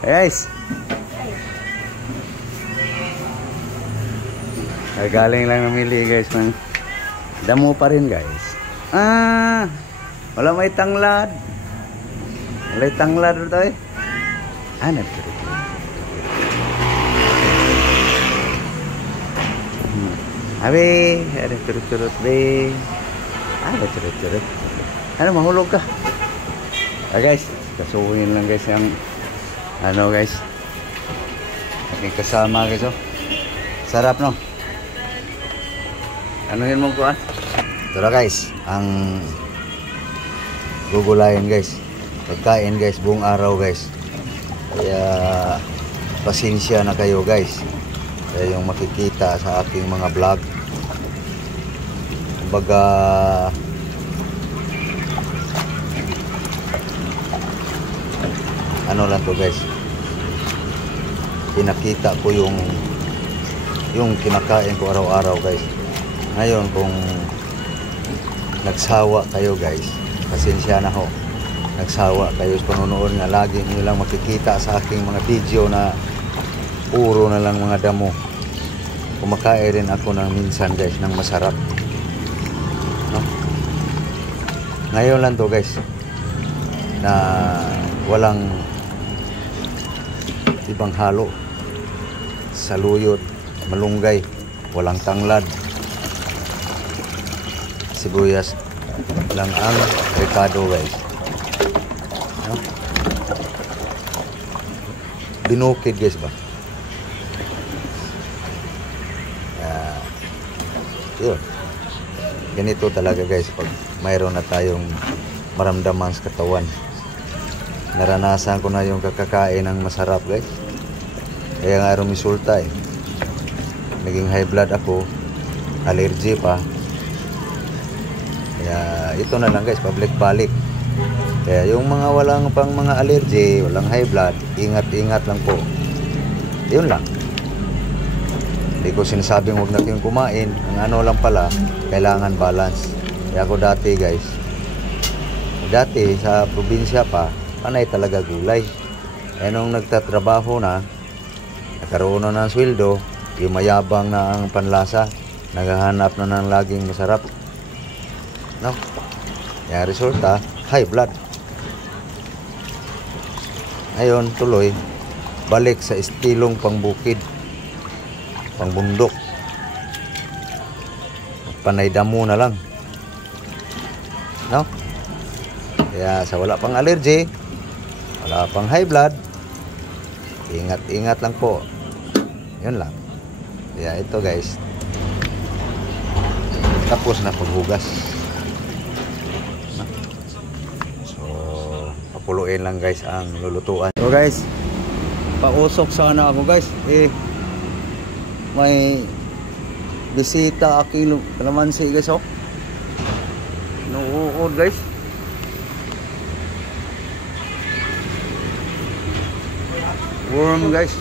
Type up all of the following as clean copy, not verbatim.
Guys. Ay, galing lang namili guys ng damo pa rin guys. Wala may tanglad. Wala may tanglad ito eh. Nagturut. Abi, ada turut-turut be. Ada turut-turut. Mahulog ka. Guys, kasuhin lang guys yung guys. Aking kasama guys oh. Sarap no. Anuhin mo ko Ito na guys, ang gugulayan guys. Pagkain guys, buong araw guys. Kaya pasensya na kayo guys. Kaya yung makikita sa aking mga vlog. Kumbaga ano lang to guys. Pinakita ko yung kinakain ko araw-araw guys. Ngayon kung nagsawa kayo guys, pasensya na ho. Nagsawa kayo sa panonood nga lagi nyo lang makikita sa aking mga video na puro na lang mga damo. Kumakain rin ako ng minsan guys ng masarap. No? Ngayon lang to guys na walang ibang halo. Saluyot, malunggay, walang tanglad, sibuyas lang ang ricado guys. No? Binukid guys ba? Yun. Ganito talaga guys pag mayroon na tayong maramdaman sa katawan. Naranasan ko na yung kakakain ng masarap guys. Kaya nga resulta eh. Naging high blood ako, allergy pa. Kaya ito na lang guys, pabalik-balik. Kaya yung mga walang pang mga allergy, walang high blood, ingat-ingat lang po. Yun lang. Hindi ko sinasabing huwag natin kumain. Ang ano lang pala, kailangan balance. Kaya ako dati guys, sa probinsya pa, panay talaga gulay. Eh nung nagtatrabaho na, nagkaroon na ng sweldo, yung mayabang na ang panlasa, naghahanap na ng laging masarap. No? Kaya resulta, high blood. Ngayon, tuloy, balik sa estilong pangbukid, pangbundok. Panay damo na lang. No? Kaya sa wala pang allergy, wala pang high blood, ingat-ingat lang po. Yun lang. Kaya ito guys, tapos na paghugas. So, papuluin lang guys ang lulutuan. So guys, pausok sana ako guys. May bisita aking kalamansi guys oh. Nuuod guys. Worm guys.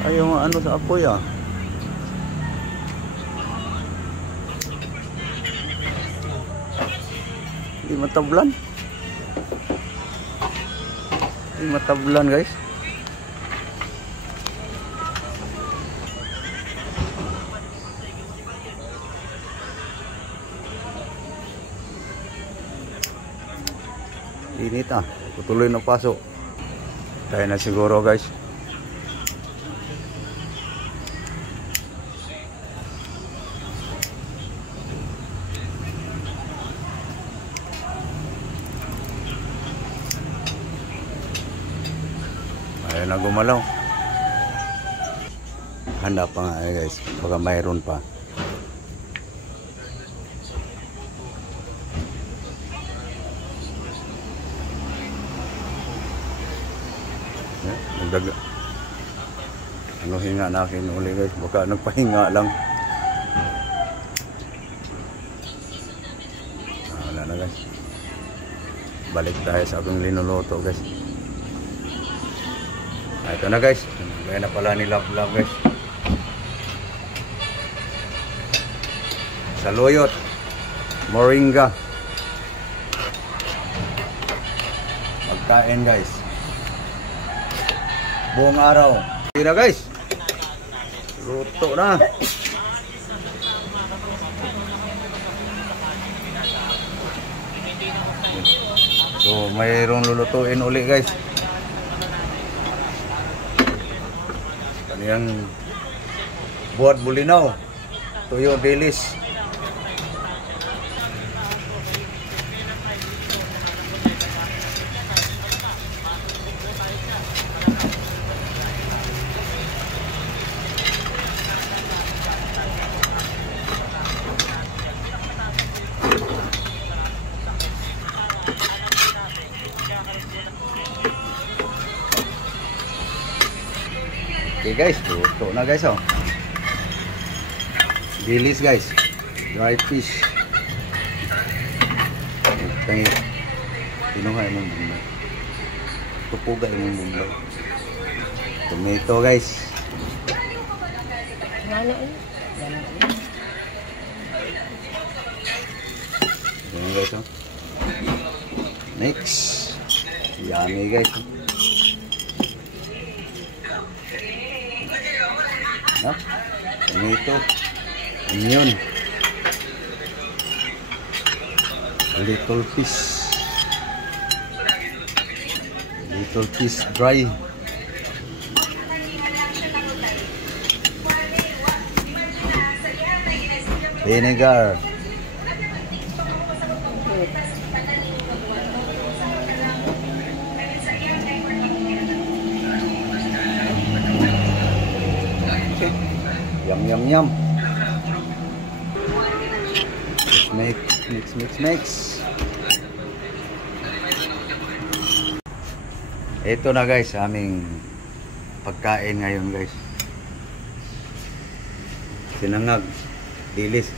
Ay, yung ano sa apoy ah. Hindi matablan. Hindi matablan guys. Init ah. Tutuloy na pasok. Kaya na siguro guys. Ayun na gumalaw. Handa pa nga guys. Baka mayroon pa. Nagdaga. Ano hinga na akin uli guys. Baka nagpahinga lang. Wala na guys. balik tayo sa aking linuluto guys. Ito na guys, gaya na pala ni Love guys. Saluyot, moringa, pagkain guys, buong araw. Hindi na guys, luto na. So mayroong lulutuin uli guys. Kaniyang buhat bulinaw, tuyo dilis. Okay guys, luto na guys oh. Dilis guys, dry fish. Tangi, kinuha yung bumbay. Tupuga yung bumbay. Tomato guys. Ayan guys oh. Next, yummy guys. No? Tomato, onion, a little fish dry, vinegar, yum. Mix. Ito na guys, aming pagkain ngayon guys. Sinangag, dilis.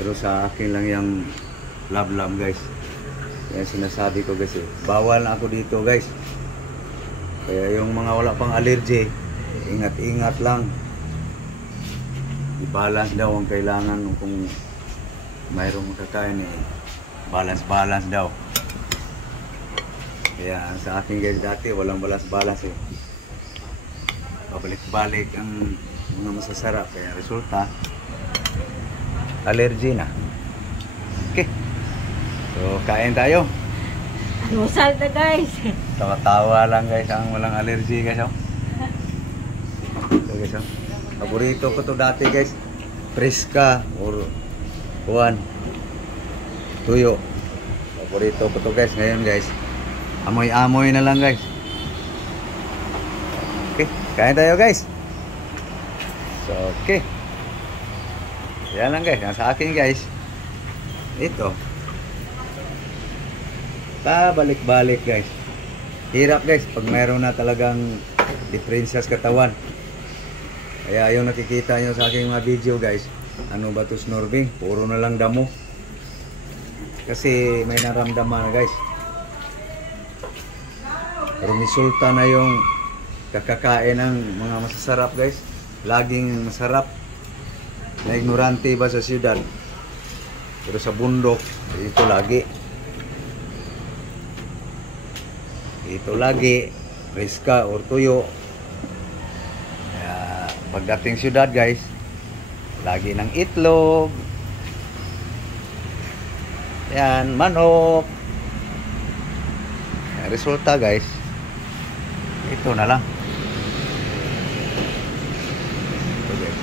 Pero sa akin lang yung love guys. Kaya sinasabi ko guys, bawal ako dito guys. Kaya yung mga wala pang allergy, ingat lang. I-balance daw ang kailangan kung mayroong makakain balance daw. Kaya sa akin guys dati walang balance pabalik-balik ang mga masasarap, kaya resulta allergy na. Okay, so kain tayo. Almusal na guys. Tawa lang guys ang walang allergy guys oh. So guys oh, paborito ko to dati guys, Fresca or tuyo. Paborito ko to guys. Ngayon guys, amoy na lang guys. Okay, kain tayo guys. So okay, yan lang guys. Yan sa akin guys. Ito, balik guys. Hirap guys pag mayroon na talagang diferensya sa katawan. Kaya yung nakikita nyo sa aking mga video guys, ano ba to snorbing? Puro na lang damo. Kasi may naramdaman na guys. Pero resulta na yung kakakain ng mga masasarap guys. Laging masarap. Na ignorante ba sa siyudad? Pero sa bundok, ito lagi. Fresca or tuyo. Pagdating siyudad guys, lagi ng itlog, yan, manok. Resulta guys, ito na lang. Ito guys.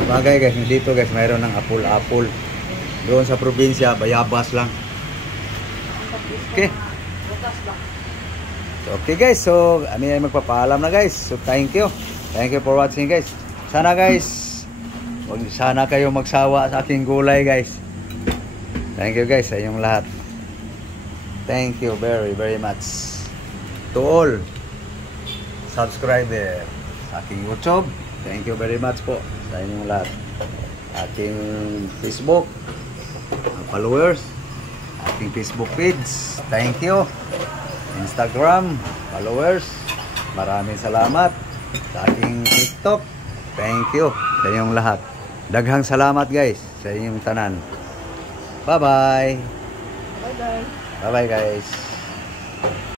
Sabagay guys, dito guys mayroon ng apple. Doon sa probinsya, bayabas lang. Okay. Okay guys, so ano yan, magpapaalam na guys. So thank you for watching guys. Sana guys, huwag sana kayo magsawa sa aking gulay guys. Thank you guys sa inyong lahat. Thank you very much to all subscriber sa aking YouTube. Thank you very much po sa inyong lahat. Aking Facebook, followers, aking Facebook page. Thank you. Instagram, followers. Maraming salamat. Sa aking TikTok. Thank you sa inyong lahat. Daghang salamat guys sa inyong tanan. Bye-bye. Bye guys. Bye-bye guys.